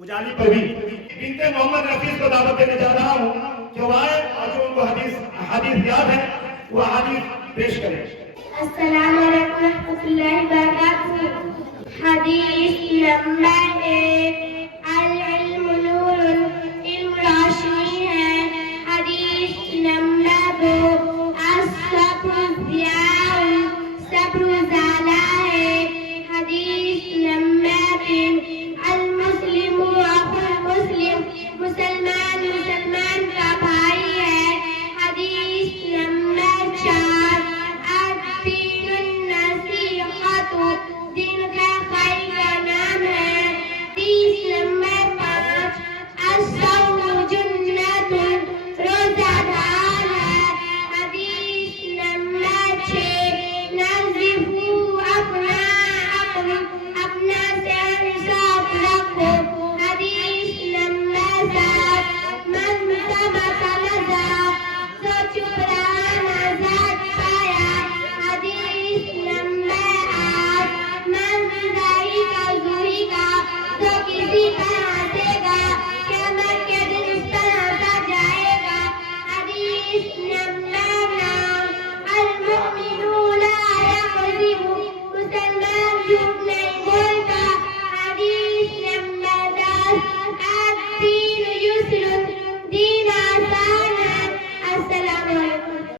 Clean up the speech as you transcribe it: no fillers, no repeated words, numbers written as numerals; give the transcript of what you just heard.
उजाली पर भी बिनते मोहम्मद रफीज को दावत देने जा रहा हूँ कि वो आए और जो उनको हदीस याद है वो हदीस पेश करें। अस्सलामु अलैकुम रहमतुल्लाहि व बरकातुहू। हदीस नंबर 1